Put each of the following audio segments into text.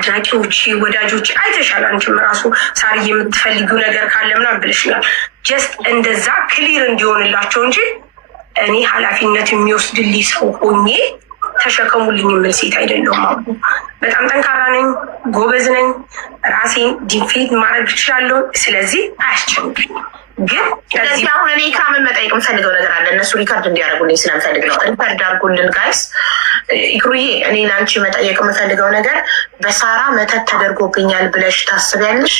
አድናቂዎች ወዳጆች አይተሻል። አንቺም ራሱ ሳርዬ የምትፈልጊው ነገር ካለ ምናምን ብለሽኛል። ጀስት እንደዛ ክሊር እንዲሆንላቸው እንጂ እኔ ኃላፊነት የሚወስድልኝ ሰው ሆኜ ተሸከሙልኝ የምል ሴት አይደለሁም። አቡ በጣም ጠንካራ ነኝ፣ ጎበዝ ነኝ፣ ራሴን ዲፌት ማድረግ እችላለሁ። ስለዚህ አያስጨንቅኝ። ግን ስለዚህ አሁን እኔ ኢክራምን መጠየቅ የምፈልገው ነገር አለ። እነሱ ሪከርድ እንዲያደርጉልኝ ስለምፈልግ ነው። ሪከርድ አድርጉልን ጋይስ። ኢክሩዬ እኔ ለአንቺ መጠየቅ የምፈልገው ነገር በሳራ መተት ተደርጎብኛል ብለሽ ታስቢያለሽ?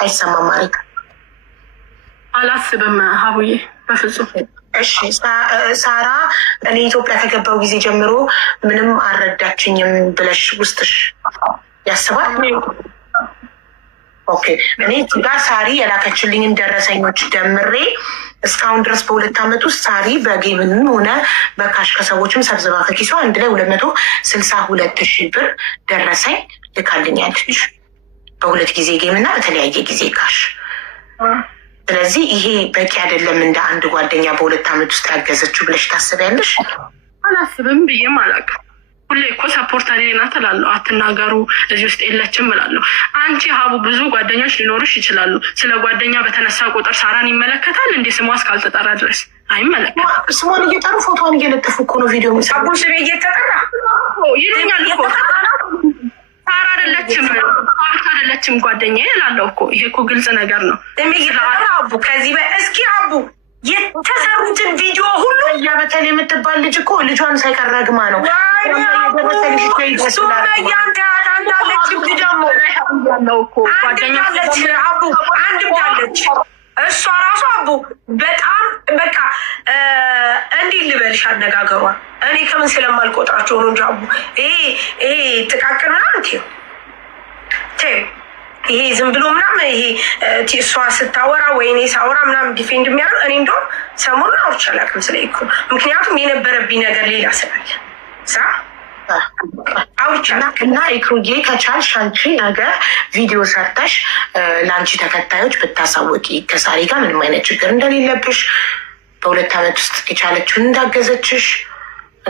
አይሰማም ማለት አላስብም ሀቡዬ፣ በፍጹም። እሺ ሳራ እኔ ኢትዮጵያ ከገባው ጊዜ ጀምሮ ምንም አልረዳችኝም ብለሽ ውስጥሽ ያስባል? ኦኬ እኔ ጋር ሳሪ የላከችልኝን ደረሰኞች ደምሬ እስካሁን ድረስ በ2 ዓመት ውስጥ ሳሪ በጌምንም ሆነ በካሽ ከሰዎችም ሰብስባ ከኪሷ አንድ ላይ 262,000 ብር ደረሰኝ ልካልኛለች። በ2 ጊዜ ጌም እና በተለያየ ጊዜ ካሽ። ስለዚህ ይሄ በቂ አይደለም እንደ አንድ ጓደኛ በ2 ዓመት ውስጥ ያገዘችው ብለሽ ታስቢያለሽ? አላስብም ብዬም አላውቅም። ሁሌ እኮ ሰፖርተሪ ናት እላለሁ። አትናገሩ እዚህ ውስጥ የለችም እላለሁ። አንቺ ሀቡ ብዙ ጓደኞች ሊኖሩሽ ይችላሉ። ስለ ጓደኛ በተነሳ ቁጥር ሳራን ይመለከታል እንዴ? ስሟ እስካልተጠራ ድረስ አይመለከታል። ስሟን እየጠሩ ፎቶዋን እየለጠፉ እኮ ነው ቪዲዮ አቡ ስሜ እየተጠራ ይለኛል እኮ። ሳራ አይደለችም አይደለችም ጓደኛ እላለሁ እኮ። ይሄ እኮ ግልጽ ነገር ነው። አቡ ከዚህ እስኪ አቡ የተሰሩትን ቪዲዮ ሁሉ እያበተን የምትባል ልጅ እኮ ልጇን ሳይቀረግማ ነው አቡ አንድ ብላለች። እሷ ራሱ አቡ በጣም በቃ እንዲህ ልበልሽ አነጋገሯ እኔ ከምን ስለማልቆጥራቸው ነው እንጂ አቡ ይሄ ጥቃቅና ይሄ ዝም ብሎ ምናምን ይሄ እሷ ስታወራ ወይ እኔ ሳወራ ምናምን ዲፌንድ የሚያደርግ እኔ እንደውም ሰሞኑን አውርቼ አላውቅም ስለ ኢክሩ። ምክንያቱም የነበረብኝ ነገር ሌላ ስላለ እና ኢክሩዬ ከቻልሽ አንቺ ነገ ቪዲዮ ሰርተሽ ለአንቺ ተከታዮች ብታሳወቂ ከሳሪ ጋር ምንም አይነት ችግር እንደሌለብሽ በ2 ዓመት ውስጥ የቻለችውን እንዳገዘችሽ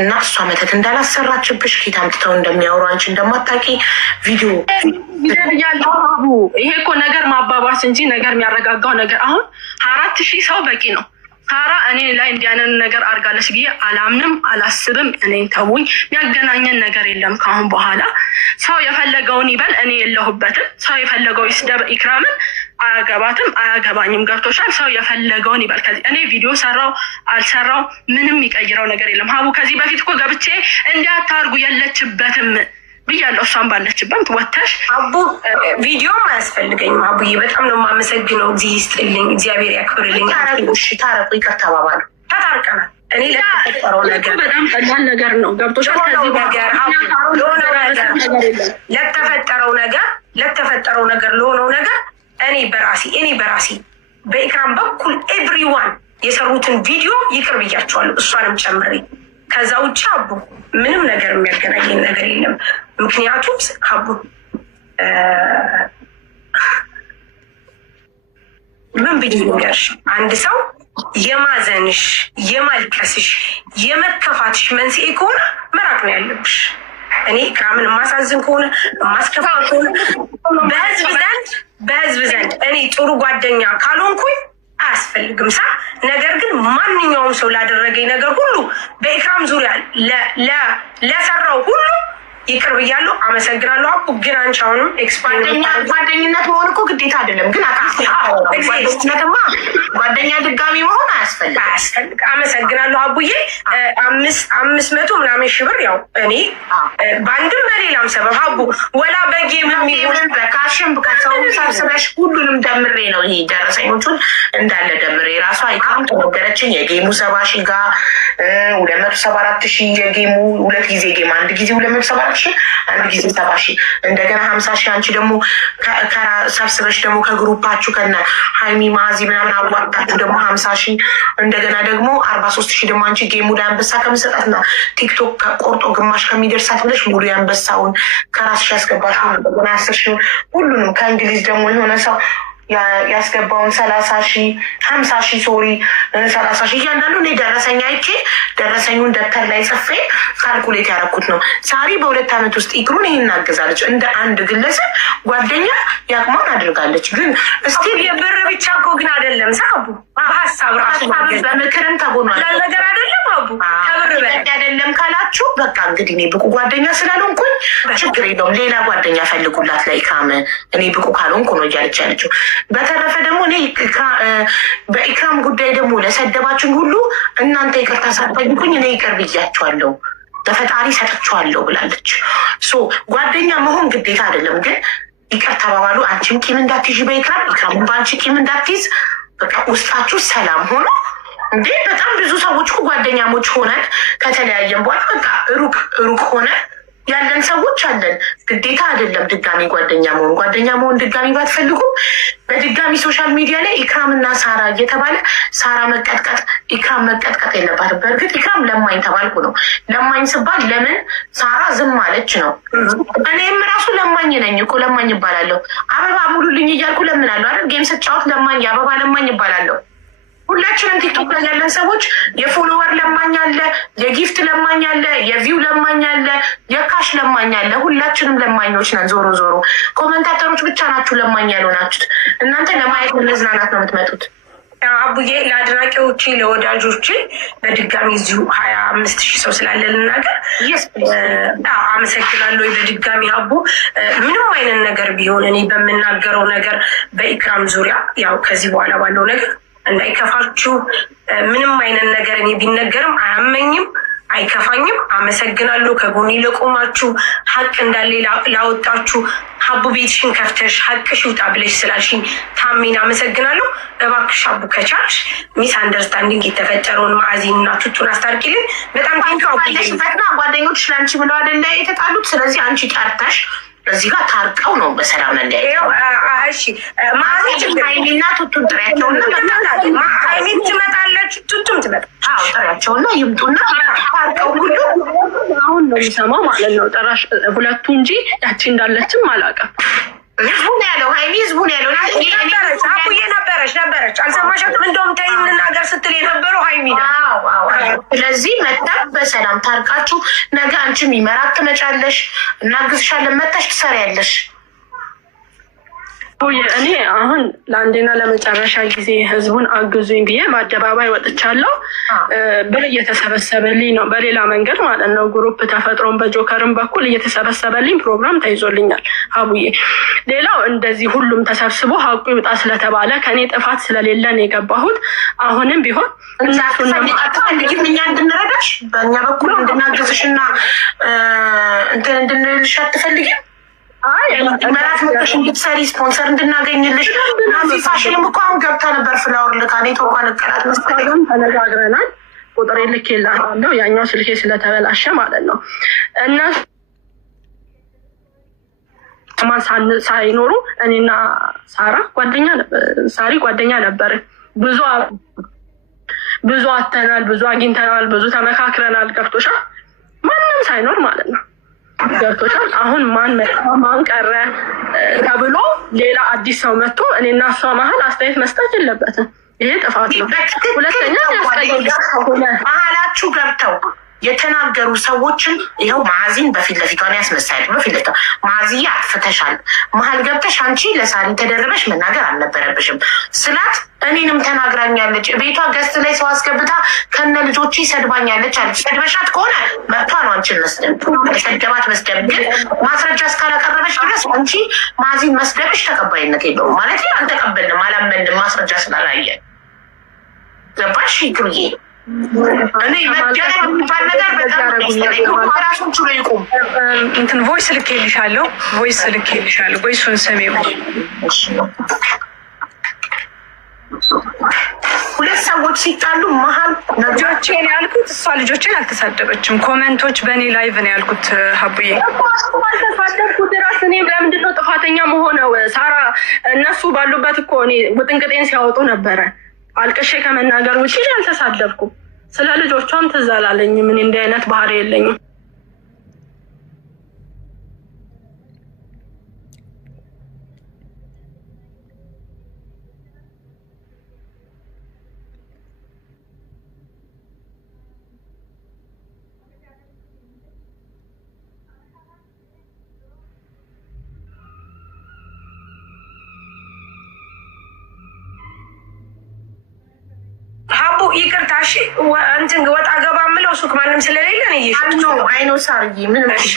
እና እሷ መተት እንዳላሰራችብሽ ኬት አምጥተው እንደሚያወሩ አንቺ እንደማታውቂ ቪዲዮ ያለው አቡ። ይሄ እኮ ነገር ማባባስ እንጂ ነገር የሚያረጋጋው ነገር አሁን 4,000 ሰው በቂ ነው። ሳራ እኔ ላይ እንዲያንን ነገር አድርጋለች ብዬ አላምንም፣ አላስብም። እኔን ተውኝ። የሚያገናኘን ነገር የለም ካሁን በኋላ። ሰው የፈለገውን ይበል፣ እኔ የለሁበትም። ሰው የፈለገው ይስደብ ኢክራምን፣ አያገባትም፣ አያገባኝም። ገብቶሻል? ሰው የፈለገውን ይበል። ከዚህ እኔ ቪዲዮ ሰራው አልሰራው ምንም የሚቀይረው ነገር የለም። ሀቡ ከዚህ በፊት እኮ ገብቼ እንዲያታርጉ የለችበትም ብያለሁ። እሷን ባለችበት ወተሽ አቡ ቪዲዮም አያስፈልገኝም። አቡዬ በጣም ነው የማመሰግነው። እዚህ ይስጥልኝ፣ እግዚአብሔር ያክብርልኝ። ታረቁ፣ ይቅር ተባባሉ፣ ተታርቀናል። እኔ ለተፈጠረው ነገር በጣም ቀላል ነገር ነው። ገብቶሻል? ከዚህ ነገር ለሆነ ነገር ለተፈጠረው ነገር ለሆነው ነገር እኔ በራሴ በኢክራም በኩል ኤቭሪዋን የሰሩትን ቪዲዮ ይቅር ብያቸዋለሁ፣ እሷንም ጨምሬ። ከዛ ውጭ አቡ ምንም ነገር የሚያገናኘን ነገር የለም። ምክንያቱም አቡ ምን ብዬ ንገርሽ፣ አንድ ሰው የማዘንሽ፣ የማልቀስሽ፣ የመከፋትሽ መንስኤ ከሆነ መራቅ ነው ያለብሽ። እኔ ኢክራምን የማሳዝን ከሆነ የማስከፋ ከሆነ በህዝብ ዘንድ እኔ ጥሩ ጓደኛ ካልሆንኩኝ አያስፈልግም ነገር ግን ማንኛውም ሰው ላደረገኝ ነገር ሁሉ በኢክራም ዙሪያ ለሰራው ሁሉ ይቅር ብያለሁ፣ አመሰግናለሁ። አቡ ግን አንቺ አሁንም ጓደኝነት መሆን እኮ ግዴታ አይደለም፣ ግን ጓደኝነትማ ጓደኛ ድጋሚ መሆን አያስፈልግ። አመሰግናለሁ አቡዬ። 500 ምናምን ሺህ ብር ያው እኔ በአንድም በሌላም ሰበብ አቡ ወላ በጌም የሚሆን በካሽም ከሰው ሰብስበሽ ሁሉንም ደምሬ ነው ይሄ ደረሰኞቹን እንዳለ ደምሬ ራሷ አይካም ተነገረችኝ። የጌሙ 70,000 ጋር 274,000 የጌሙ 2 ጊዜ ጌም አንድ ጊዜ 274,000 አንድ ጊዜ 70,000 እንደገና 50,000 አንቺ ደግሞ ሰብስበሽ ደግሞ ከግሩፓችሁ ከነ ሀይሚ ማዚ ምናምን አዋጣችሁ ደግሞ 50,000 እንደገና ደግሞ 43,000 ደግሞ አንቺ ጌሙ ላይ አንበሳ ከምሰጣትና ቲክቶክ ቆርጦ ግማሽ ከሚደርሳት ብለሽ ሙሉ አንበሳውን ከራስሽ ያስገባሽ እንደገና 10,000 ሁሉንም ከእንግሊዝ ደግሞ የሆነ ሰው ያስገባውን 30,000 50,000 ሶሪ 30,000 እያንዳንዱ እኔ ደረሰኝ አይቼ ደረሰኙን ደብተር ላይ ጽፌ ካልኩሌት ያደረኩት ነው። ሳሪ በ2 ዓመት ውስጥ ኢክሩን ይህን እናገዛለች። እንደ አንድ ግለሰብ ጓደኛ ያቅማን አድርጋለች። ግን እስቲ የብር ብቻ እኮ ግን አይደለም ሳቡ በሀሳብ ራሱ በምክርም ተጎኗል ነገር አይደለም አቡ ከብር በላይ አይደለም ካላችሁ በቃ እንግዲህ እኔ ብቁ ጓደኛ ስላልሆንኩኝ ችግር የለውም ሌላ ጓደኛ ፈልጉላት ለኢክራም እኔ ብቁ ካልሆንኩ ነው እያለች ያለችው። በተረፈ ደግሞ እኔ በኢክራም ጉዳይ ደግሞ ለሰደባችን ሁሉ እናንተ ይቅርታ ሳትጠይቁኝ እኔ ይቅር ብያቸዋለሁ በፈጣሪ ሰጥቼዋለሁ ብላለች። ጓደኛ መሆን ግዴታ አይደለም፣ ግን ይቅር ተባባሉ። አንቺም ቂም እንዳትይዥ በኢክራም፣ ኢክራም በአንቺ ቂም እንዳትይዝ። በቃ ውስጣችሁ ሰላም ሆኖ እንዴ በጣም ብዙ ሰዎች ጓደኛሞች ሆነን ከተለያየን በኋላ በቃ ሩቅ ሆነን ያለን ሰዎች አለን። ግዴታ አይደለም ድጋሚ ጓደኛ መሆን ድጋሚ ባትፈልጉም በድጋሚ ሶሻል ሚዲያ ላይ ኢክራም እና ሳራ እየተባለ ሳራ መቀጥቀጥ ኢክራም መቀጥቀጥ የለባትም። በእርግጥ ኢክራም ለማኝ ተባልኩ ነው። ለማኝ ስባል ለምን ሳራ ዝም አለች ነው። እኔም ራሱ ለማኝ ነኝ እኮ ለማኝ ይባላለሁ። አበባ ሙሉልኝ እያልኩ ለምናለሁ አይደል? ጌም ስጫወት ለማኝ አበባ ለማኝ ይባላለሁ። ሁላችንም ቲክቶክ ላይ ያለን ሰዎች የፎሎወር ለማኝ አለ፣ የጊፍት ለማኝ አለ፣ የቪው ለማኝ አለ፣ የካሽ ለማኝ አለ። ሁላችንም ለማኞች ነን። ዞሮ ዞሮ ኮመንታተሮች ብቻ ናችሁ ለማኝ ያልሆናችሁት። እናንተ ለማየት ለመዝናናት ነው የምትመጡት። አቡዬ ለአድናቂዎቼ ለወዳጆቼ በድጋሚ እዚሁ 25,000 ሰው ስላለ ልናገር አመሰግናለሁ። በድጋሚ አቡ ምንም አይነት ነገር ቢሆን እኔ በምናገረው ነገር በኢክራም ዙሪያ ያው ከዚህ በኋላ ባለው ነገር እንዳይከፋችሁ። ምንም አይነት ነገር እኔ ቢነገርም አያመኝም፣ አይከፋኝም። አመሰግናለሁ ከጎኔ ለቆማችሁ፣ ሀቅ እንዳለ ላወጣችሁ። ሀቡ ቤትሽን ከፍተሽ ሀቅሽ ይውጣ ብለሽ ስላልሽኝ ታሜን አመሰግናለሁ። እባክሽ ሀቡ ከቻልሽ ሚስ አንደርስታንዲንግ የተፈጠረውን ማዕዚን እና ቱቱን አስታርቂልን። በጣም ቴንኪውና ጓደኞች ለአንቺ ብለው አይደለ የተጣሉት። ስለዚህ አንቺ ጠርተሽ እዚህ ጋር ታርቀው ነው በሰላም ለእንዲያየው። እሺ ማዕዚና ቱቱን ጥሪያቸውና ሀይሚን ትመጣለች፣ ቱቱም ትመጣለች። ጥሪያቸውና ይምጡና ታርቀው ሁሉ አሁን ነው የሚሰማው ማለት ነው። ጠራሽ ሁለቱ እንጂ ያቺ እንዳለችም አላውቅም። ህዝቡን ያለው ሀይሚ ህዝቡን ያለው አቡዬ ነበረች አልሰማሻትም? እንደውም ተይ እንናገር ስትል የነበረው ሀይሚ ነው። ስለዚህ መጣ በሰላም ታርቃችሁ ነገ አንቺም ይመራት ትመጫለሽ፣ እናግዝሻለን፣ መጣሽ ትሰሪያለሽ። እኔ አሁን ለአንዴና ለመጨረሻ ጊዜ ህዝቡን አግዙኝ ብዬ በአደባባይ ወጥቻለሁ። ብር እየተሰበሰበልኝ ነው፣ በሌላ መንገድ ማለት ነው። ግሩፕ ተፈጥሮን በጆከርም በኩል እየተሰበሰበልኝ ፕሮግራም ተይዞልኛል አቡዬ። ሌላው እንደዚህ ሁሉም ተሰብስቦ ሀቁ ይውጣ ስለተባለ ከእኔ ጥፋት ስለሌለን የገባሁት አሁንም ቢሆን እናቱንፈልጊም እኛ እንድንረዳሽ በእኛ በኩል እንድናገዝሽ እና እንትን እንድንልሽ አትፈልጊም? መራት መጥተሽ እንድትሰሪ ስፖንሰር እንድናገኝልሽ ፋሽንም እኮ አሁን ገብታ ነበር። ፍላወር ልካ ኔትወርኳን እቀላት መስጠትም ተነጋግረናል። ቁጥሬ ልኬልሃለሁ ያኛው ስልኬ ስለተበላሸ ማለት ነው። እነሱ ሳይኖሩ እኔና ሳሪ ጓደኛ ነበርን። ብዙ አተናል፣ ብዙ አግኝተናል፣ ብዙ ተመካክረናል። ገብቶሻል? ማንም ሳይኖር ማለት ነው። ገብቶሻል? አሁን ማን ቀረ ተብሎ ሌላ አዲስ ሰው መጥቶ እኔና እሷ መሀል አስተያየት መስጠት የለበትም። ይሄ ጥፋት ነው። ሁለተኛ መሀላችሁ ገብተው የተናገሩ ሰዎችን ይኸው ማዕዚን በፊት ለፊቷን ያስመሳል። በፊት ለፊቷ ማዕዚያ አጥፍተሻል፣ መሀል ገብተሽ አንቺ ለሳሪ ተደርበሽ መናገር አልነበረብሽም ስላት እኔንም ተናግራኛለች። ቤቷ ገስት ላይ ሰው አስገብታ ከነ ልጆች ሰድባኛለች አለች። ሰድበሻት ከሆነ መብቷ ነው አንቺን መስደብ፣ ሰደባት መስደብ። ግን ማስረጃ እስካላቀረበች ድረስ አንቺ ማዕዚን መስደብሽ ተቀባይነት የለውም ማለት አልተቀበልንም፣ አላመንም ማስረጃ ስላላየ። ገባሽ ግብዬ? እኔ መደረግ የሚባል ነገር በጣም ራሱን ችሎ ይቁም። እንትን ቮይስ ልኬልሻለሁ፣ ቮይሱን ስሜው። ሁለት ሰዎች ሲጣሉ መሀል ልጆቼን ያልኩት እሷ ልጆቼን አልተሳደበችም። ኮመንቶች በእኔ ላይቭ ነው ያልኩት። ሀቡዬ አልተሳደብኩት። ራስ እኔ ለምንድን ነው ጥፋተኛ መሆነው? ሳራ እነሱ ባሉበት እኮ እኔ ውጥንቅጤን ሲያወጡ ነበረ። አልቅሼ ከመናገር ውጭ አልተሳደብኩም። ስለ ልጆቿም ትዝ አላለኝም። እኔ እንዲህ አይነት ባህሪ የለኝም። እሺ እንትን ወጣ ገባ ምለው ሱቅ ማንም ስለሌለ ነው ይሽጡ አይኖ ሳርዬ ምን ምናሽ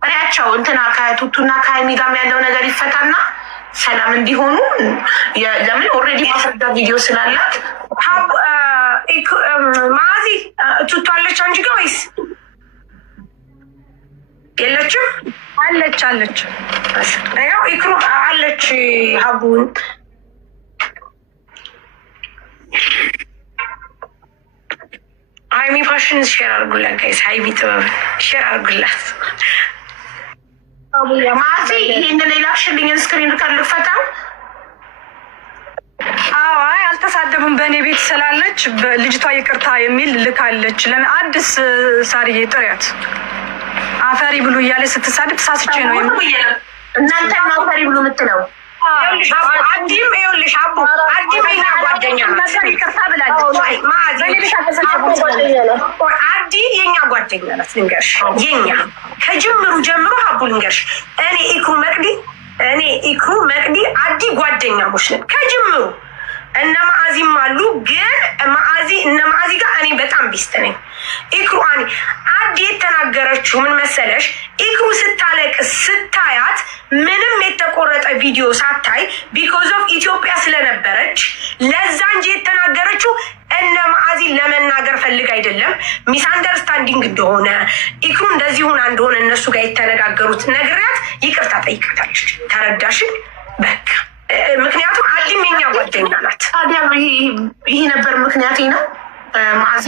አሪያቸው እንትና ከቱቱና ከሀይሚ ጋር ያለው ነገር ይፈታና ሰላም እንዲሆኑ ለምን ኦልሬዲ ማስረዳ ቪዲዮ ስላላት ማዚ ቱቱ አለች አንቺ ጋር ወይስ የለችም? አለች ያው ኢክሩ አለች ሀቡን ሀይሚ ፋሽን ሼር አድርጉላት ጋይስ። ሀይሚ ጥበብ ሼር አድርጉላት። ማዚ ይህንን የላክሽልኝን ስክሪን ካል ልፈታው። አይ አልተሳደቡም። በእኔ ቤት ስላለች ልጅቷ ይቅርታ የሚል ልካለች። ለምን አዲስ ሳርዬ ጥሪያት አፈሪ ብሉ እያለ ስትሳድብ ተሳስቼ ነው እናንተ አፈሪ ብሉ የምትለው አዲም ይኸውልሽ አቡ አዲም የኛ ጓደኛ ይቅርታ ብላለች። አዲ የኛ ጓደኛ ናት። ልንገርሽ የኛ ከጅምሩ ጀምሮ ሀቡ ልንገርሽ እኔ ኢክሩ መቅዲ አዲ ጓደኛሞች ነን ከጅምሩ። እነ ማአዚም አሉ ግን እነ ማአዚ ጋር እኔ በጣም ቢስት ነኝ። ኢክሩ አዲ የተናገረችው ምን መሰለሽ? ኢክሩ ስታለቅስ ስታያት ምንም የተቆረጠ ቪዲዮ ሳታይ ቢኮዝ ኦፍ ኢትዮጵያ ስለነበረች ለዛ እንጂ የተናገረችው እነ ማአዚ ለመናገር ፈልግ አይደለም። ሚስ አንደርስታንዲንግ እንደሆነ ኢክሩ እንደዚህ ሆና እንደሆነ እነሱ ጋር የተነጋገሩት ነግሪያት ይቅርታ ጠይቃታለች። ተረዳሽን? በቃ ምክንያቱም አዲም የኛ ጓደኛ ናት። ታዲያ ይሄ ነበር ምክንያቴ ነው ማዚ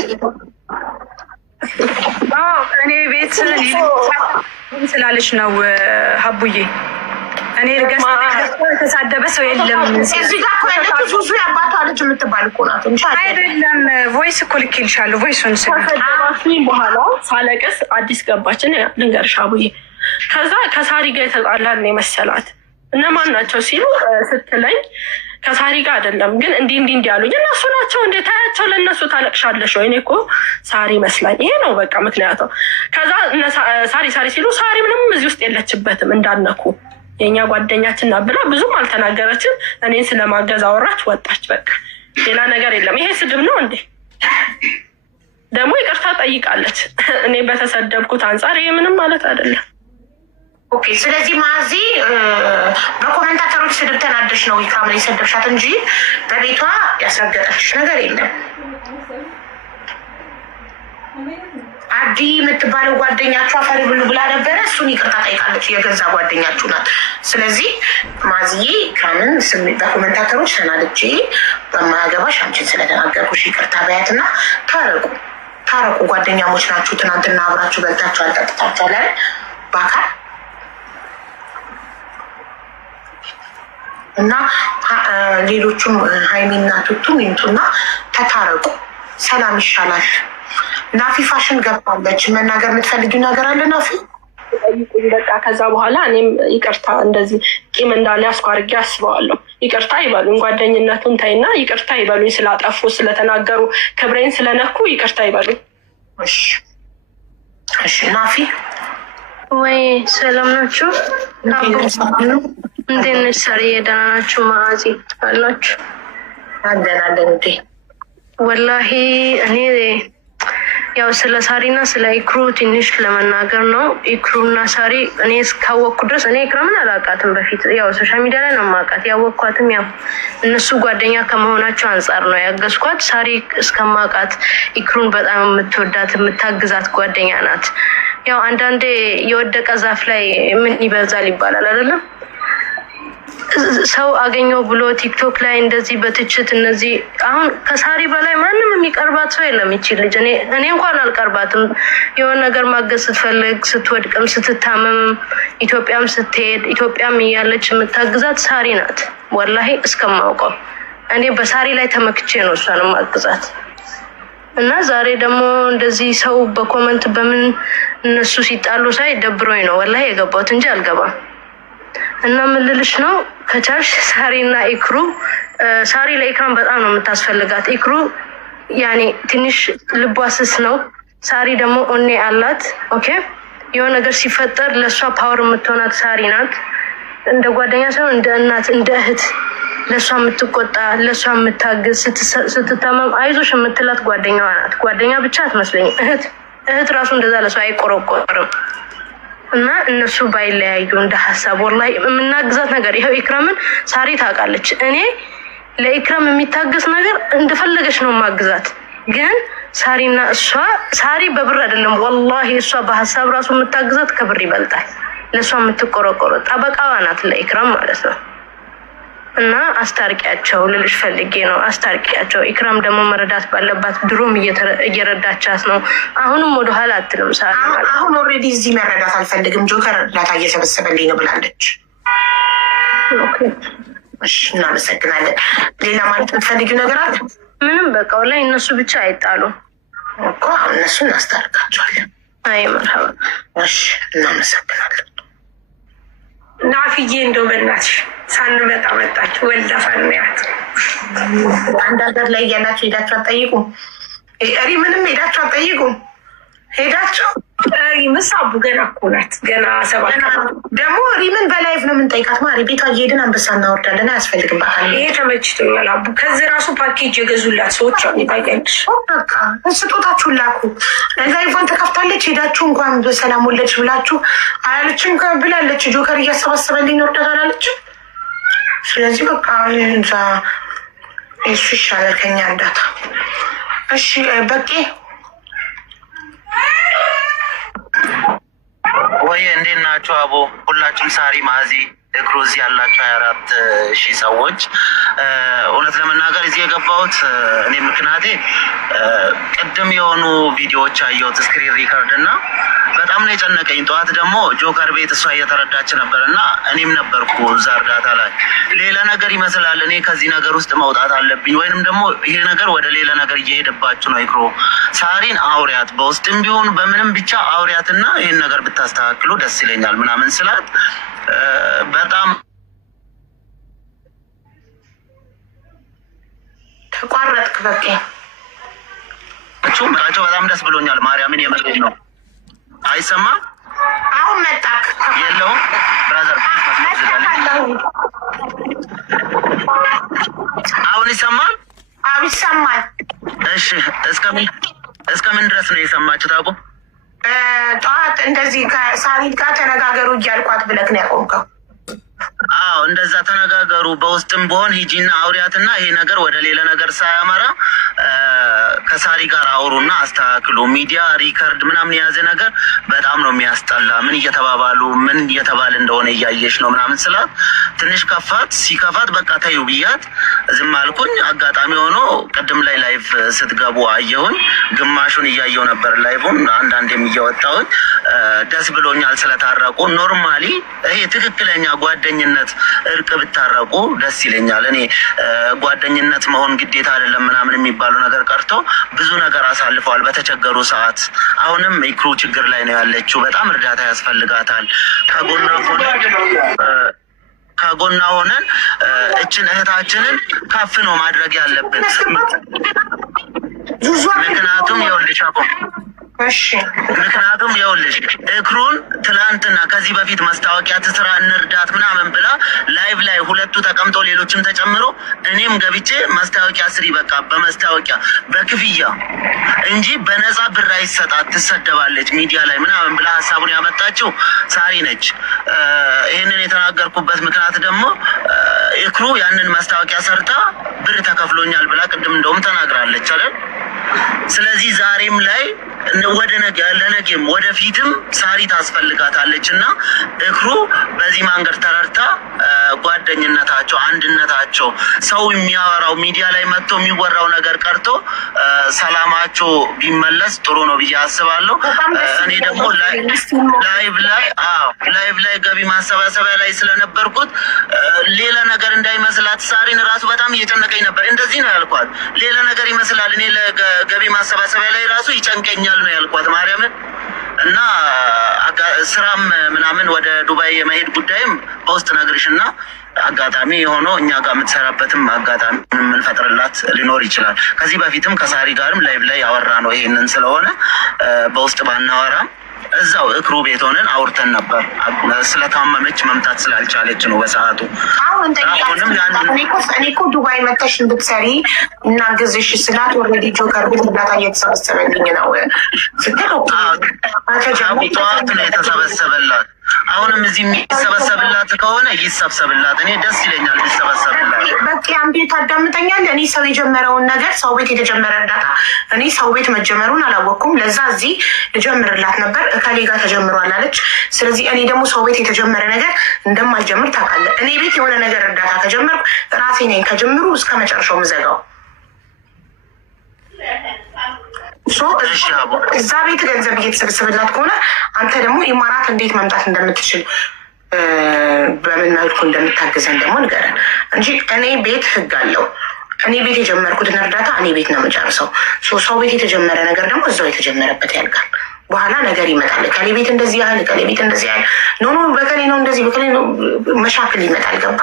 እኔ ቤት ስላለች ነው ሀቡዬ። እኔ ርገስ የተሳደበ ሰው የለም። እዚህ ጋር እኮ ያለችው ዙዙ የአባቷ ልጅ የምትባል እኮ ናት እንጂ አይደለም። ቮይስ እኮ ልኬልሻለሁ። ቮይሱን በኋላ ሳለቅስ አዲስ ገባችን ልንገርሽ ሀቡዬ። ከዛ ከሳሪ ጋር የተጣላን የመሰላት እነማን ናቸው ሲሉ ስትለኝ ከሳሪ ጋር አይደለም ግን እንዲህ አሉኝ። እነሱ ናቸው እንዴ? ታያቸው ለእነሱ ታለቅሻለሽ ወይ? እኔ እኮ ሳሪ መስላኝ። ይሄ ነው በቃ ምክንያቱ። ከዛ ሳሪ ሲሉ ሳሪ ምንም እዚህ ውስጥ የለችበትም እንዳነኩ የእኛ ጓደኛችን ና ብላ ብዙም አልተናገረችም። እኔን ስለማገዝ አወራች ወጣች። በቃ ሌላ ነገር የለም። ይሄ ስድብ ነው እንዴ? ደግሞ ይቅርታ ጠይቃለች። እኔ በተሰደብኩት አንጻር ይሄ ምንም ማለት አይደለም። ኦኬ። ስለዚህ ማዚ በኮሜንታተሮች ስድብ ተናደሽ ነው ኢክራምን የሰደብሻት እንጂ በቤቷ ያስረገጠችሽ ነገር የለም። አዲ የምትባለው ጓደኛችሁ አፈሪ ብሉ ብላ ነበረ። እሱን ይቅርታ ጠይቃለች። የገዛ ጓደኛችሁ ናት። ስለዚህ ማዚዬ ኢክራምን በኮሜንታተሮች ተናድጄ በማያገባሽ አንቺን ስለተናገርኩሽ ይቅርታ በያትና ታረቁ። ጓደኛሞች ናችሁ። ትናንትና አብራችሁ በልታችሁ አልጠጥታችኋል አይደል? በአካል እና ሌሎቹም ሀይሚና ቱቱም ይምጡና ተታረቁ። ሰላም ይሻላል። ናፊ ፋሽን ገብታለች። መናገር የምትፈልጊው ነገር አለ ናፊ? በቃ ከዛ በኋላ እኔም ይቅርታ እንደዚህ ቂም እንዳለ አስኳርጌ አስበዋለሁ። ይቅርታ ይበሉኝ፣ ጓደኝነቱን ታይና ይቅርታ ይበሉኝ። ስላጠፉ ስለተናገሩ ክብሬን ስለነኩ ይቅርታ ይበሉኝ። እሺ ናፊ ወይ ሰላም ናችሁ? እንዴት ነሽ ሳሪ? ደህና ናችሁ? ማአዚ አላችሁ? አለን እንዴ? ወላሂ እኔ ያው ስለ ሳሪና ስለ ኢክሩ ትንሽ ለመናገር ነው። ኢክሩና ሳሪ እኔ እስካወቅኩ ድረስ እኔ ኢክራምን አላውቃትም። በፊት ያው ሶሻል ሚዲያ ላይ ነው የማውቃት። ያወቅኳትም ያው እነሱ ጓደኛ ከመሆናቸው አንጻር ነው ያገዝኳት። ሳሪ እስከማውቃት ኢክሩን በጣም የምትወዳት የምታግዛት ጓደኛ ናት። ያው አንዳንዴ የወደቀ ዛፍ ላይ ምን ይበዛል ይባላል አይደለም? ሰው አገኘው ብሎ ቲክቶክ ላይ እንደዚህ በትችት እነዚህ አሁን ከሳሪ በላይ ማንም የሚቀርባት ሰው የለም። ይችል ልጅ እኔ እንኳን አልቀርባትም። የሆነ ነገር ማገዝ ስትፈልግ ስትወድቅም ስትታመምም ኢትዮጵያም ስትሄድ ኢትዮጵያም እያለች የምታግዛት ሳሪ ናት። ወላሂ እስከማውቀው እኔ በሳሪ ላይ ተመክቼ ነው እሷን ማግዛት። እና ዛሬ ደግሞ እንደዚህ ሰው በኮመንት በምን እነሱ ሲጣሉ ሳይ ደብሮኝ ነው ወላሂ የገባሁት እንጂ አልገባም። እና ምን ልልሽ ነው ከቻልሽ ሳሪና ኢክሩ ሳሪ ለኢክራም በጣም ነው የምታስፈልጋት። ኢክሩ ያኔ ትንሽ ልቧ ስስ ነው። ሳሪ ደግሞ ኦኔ አላት። ኦኬ የሆነ ነገር ሲፈጠር ለእሷ ፓወር የምትሆናት ሳሪ ናት። እንደ ጓደኛ ሳይሆን እንደ እናት እንደ እህት ለእሷ የምትቆጣ ለእሷ የምታግዝ ስትታመም አይዞሽ የምትላት ጓደኛዋ ናት። ጓደኛ ብቻ አትመስለኝም፣ እህት ራሱ እንደዛ ለእሷ አይቆረቆርም። እና እነሱ ባይለያዩ እንደ ሀሳብ ወላሂ የምናግዛት ነገር ይኸው ኢክራምን ሳሪ ታውቃለች። እኔ ለኢክራም የሚታገስ ነገር እንደፈለገች ነው ማግዛት። ግን ሳሪና እሷ ሳሪ በብር አይደለም ወላሂ እሷ በሀሳብ ራሱ የምታግዛት ከብር ይበልጣል። ለእሷ የምትቆረቆረ ጠበቃዋ ናት ለኢክራም ማለት ነው። እና አስታርቂያቸው ልልሽ ፈልጌ ነው። አስታርቂያቸው። ኢክራም ደግሞ መረዳት ባለባት ድሮም እየረዳቻት ነው። አሁንም ወደኋላ አትልም። ሳሪ አሁን ኦልሬዲ እዚህ መረዳት አልፈልግም ጆከር እርዳታ እየሰበሰበልኝ ነው ብላለች። እሺ እናመሰግናለን። ሌላ ማለት የምትፈልጊው ነገር አለ? ምንም በቃ ላይ እነሱ ብቻ አይጣሉም እኮ እነሱ እናስታርቃቸዋለን። አይ መርሀባ። እሺ እናመሰግናለን። ናፍዬ እንደው በእናትሽ ሳንመጣ መጣች ወልዳ ሳንያት አንድ ሀገር ላይ እያላችሁ ሄዳችሁ አትጠይቁም? ምንም ሄዳችሁ አትጠይቁም? ሄዳችሁ ሪምስ አቡ ገና እኮ ናት። ገና ሰባት ደግሞ ሪምን በላይፍ ነው የምንጠይቃት። ማሪ ቤቷ እየሄድን አንበሳ እናወርዳለን። አያስፈልግም። ባህል ይሄ ተመችቶኛል አቡ። ከዚህ ራሱ ፓኬጅ የገዙላት ሰዎች አሉ። ታውቂያለሽ። በቃ ስጦታችሁን ላኩ። ላይፏን ተከፍታለች። ሄዳችሁ እንኳን በሰላም ወለድሽ ብላችሁ አላለችም ብላለች። ጆከር እያሰባሰበልኝ ነው እርዳታ አላለችም። ስለዚህ በቃ እዛ እሱ ይሻላል ከኛ እርዳታ። እሺ በቄ ወይ እንዴት ናቸው አቦ? ሁላችሁም ሳሪ ማዚ እክሮዚ ያላቸው 24,000 ሰዎች። እውነት ለመናገር እዚህ የገባሁት እኔ ምክንያቴ ቅድም የሆኑ ቪዲዮዎች አየሁት ስክሪን ሪከርድ እና በጣም ነው የጨነቀኝ። ጠዋት ደግሞ ጆከር ቤት እሷ እየተረዳች ነበር እና እኔም ነበርኩ እዛ እርዳታ ላይ። ሌላ ነገር ይመስላል። እኔ ከዚህ ነገር ውስጥ መውጣት አለብኝ ወይንም ደግሞ ይሄ ነገር ወደ ሌላ ነገር እየሄደባችሁ ነው። ይክሮ ሳሪን አውሪያት፣ በውስጥም ቢሆን በምንም ብቻ አውሪያትና ይህን ነገር ብታስተካክሉ ደስ ይለኛል ምናምን ስላት በጣም ተቋረጥክ። በቃ ቸው በጣም ደስ ብሎኛል። ማርያምን የመለኝ ነው። አይሰማም? አሁን መጣክ? የለውም ብራዘር አሁን ይሰማል? አዎ ይሰማል። እሺ እስከምን ድረስ ነው የሰማችሁት? አቦ ጠዋት እንደዚህ ከሳሪ ጋር ተነጋገሩ እያልኳት ብለክ ነው ያቆምከው? አዎ እንደዛ ተነጋገሩ። በውስጥም በሆን ሂጂና አውሪያትና ይሄ ነገር ወደ ሌላ ነገር ሳያመራ ከሳሪ ጋር አውሩና አስተካክሉ። ሚዲያ ሪከርድ ምናምን የያዘ ነገር በጣም ነው የሚያስጠላ። ምን እየተባባሉ ምን እየተባለ እንደሆነ እያየሽ ነው ምናምን ስላት ትንሽ ከፋት። ሲከፋት በቃ ተዩ ብያት ዝም አልኩኝ። አጋጣሚ ሆኖ ቅድም ላይ ላይቭ ስትገቡ አየሁኝ። ግማሹን እያየው ነበር ላይቭን፣ አንዳንዴም እያወጣሁኝ። ደስ ብሎኛል ስለታረቁ። ኖርማሊ ይሄ ትክክለኛ ጓደኝነት እርቅ ብታረቁ ደስ ይለኛል። እኔ ጓደኝነት መሆን ግዴታ አይደለም ምናምን የሚባሉ ነገር ቀርቶ ብዙ ነገር አሳልፈዋል በተቸገሩ ሰዓት። አሁንም ኢክሩ ችግር ላይ ነው ያለችው። በጣም እርዳታ ያስፈልጋታል። ከጎና ሆነን እችን እህታችንን ከፍ ነው ማድረግ ያለብን። ምክንያቱም ይኸውልሽ እክሩን ትላንትና ከዚህ በፊት ማስታወቂያ ትስራ እንርዳት ምናምን ብላ ላይቭ ላይ ሁለቱ ተቀምጦ ሌሎችም ተጨምሮ እኔም ገብቼ ማስታወቂያ ስሪ በቃ በማስታወቂያ በክፍያ እንጂ በነፃ ብር አይሰጣት ትሰደባለች ሚዲያ ላይ ምናምን ብላ ሀሳቡን ያመጣችው ሳሪ ነች። ይህንን የተናገርኩበት ምክንያት ደግሞ እክሩ ያንን ማስታወቂያ ሰርታ ብር ተከፍሎኛል ብላ ቅድም እንደውም ተናግራለች አይደል? ስለዚህ ዛሬም ላይ ወደ ለነገም ወደፊትም ሳሪ ታስፈልጋታለች እና እክሩ በዚህ መንገድ ተረድታ ጓደኝነታቸው፣ አንድነታቸው ሰው የሚያወራው ሚዲያ ላይ መጥቶ የሚወራው ነገር ቀርቶ ሰላማቸው ቢመለስ ጥሩ ነው ብዬ አስባለሁ። እኔ ደግሞ ላይቭ ላይ ገቢ ማሰባሰቢያ ላይ ስለነበርኩት ሌላ ነገር እንዳይመስላት ሳሪን ራሱ በጣም እየጨነቀኝ ነበር። እንደዚህ ነው ያልኳት። ሌላ ነገር ይመስላል። እኔ ለገቢ ማሰባሰቢያ ላይ ራሱ ይጨንቀኛል ነው ያልኳት ማርያምን። እና ስራም ምናምን ወደ ዱባይ የመሄድ ጉዳይም በውስጥ ነግርሽና አጋጣሚ የሆነው እኛ ጋር የምትሰራበትም አጋጣሚ የምንፈጥርላት ሊኖር ይችላል። ከዚህ በፊትም ከሳሪ ጋርም ላይቭ ላይ ያወራ ነው ይሄንን ስለሆነ በውስጥ ባናወራም እዛው እክሩ ቤት ሆነን አውርተን ነበር። ስለታመመች መምጣት ስላልቻለች ነው በሰዓቱ። እኔ እኮ ዱባይ መተሽ እንድትሰሪ እናግዝሽ ስላት ኦልሬዲ ጆከር ቤት እርዳታ እየተሰበሰበልኝ ነው ስትለው ጠዋት ነው የተሰበሰበላት። አሁንም እዚህ የሚሰበሰብላት ከሆነ ይሰብሰብላት። እኔ ደስ ይለኛል ይሰበሰብላት። በቃ አንዴ ታዳምጠኛል። እኔ ሰው የጀመረውን ነገር ሰው ቤት የተጀመረ እርዳታ እኔ ሰው ቤት መጀመሩን አላወቅኩም። ለዛ እዚህ እጀምርላት ነበር እከሌ ጋር ተጀምሯል አለች። ስለዚህ እኔ ደግሞ ሰው ቤት የተጀመረ ነገር እንደማልጀምር ታውቃለህ። እኔ ቤት የሆነ ነገር እርዳታ ከጀመርኩ ራሴ ነኝ ከጀምሩ እስከ መጨረሻው ምዘጋው። እዛ ቤት ገንዘብ እየተሰበሰበላት ከሆነ አንተ ደግሞ ኢማራት እንዴት መምጣት እንደምትችል በምን መልኩ እንደምታገዘን ደግሞ ንገረን እንጂ እኔ ቤት ህግ አለው። እኔ ቤት የጀመርኩትን እርዳታ እኔ ቤት ነው የምጨርሰው። ሰው ቤት የተጀመረ ነገር ደግሞ እዛው የተጀመረበት ያልቃል። በኋላ ነገር ይመጣል። ከሌ ቤት እንደዚህ ያህል ከሌ ቤት እንደዚህ ያህል ኖ በከሌ ነው እንደዚህ በከሌ ነው መሻክል ይመጣል። ገባ?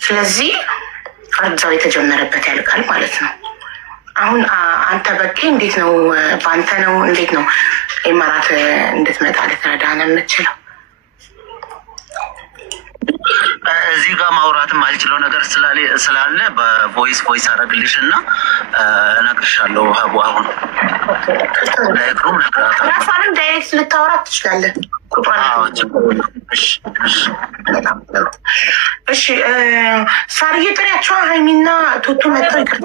ስለዚህ እዛው የተጀመረበት ያልቃል ማለት ነው። አሁን አንተ በቄ እንዴት ነው በአንተ ነው እንዴት ነው ኢማራት እንድትመጣ ልትረዳ ነው የምትችለው? እዚህ ጋር ማውራትም አልችለው ነገር ስላለ በቮይስ አረግልሽ እና እነግርሻለሁ። ሀቡ አሁን ለእግሩም ራሷንም ዳይሬክት ልታወራት ትችላለን። እሺ ሳርዬ ጥሪያቸው ሀይሚና ቱቱ መጥተው ይቅርታ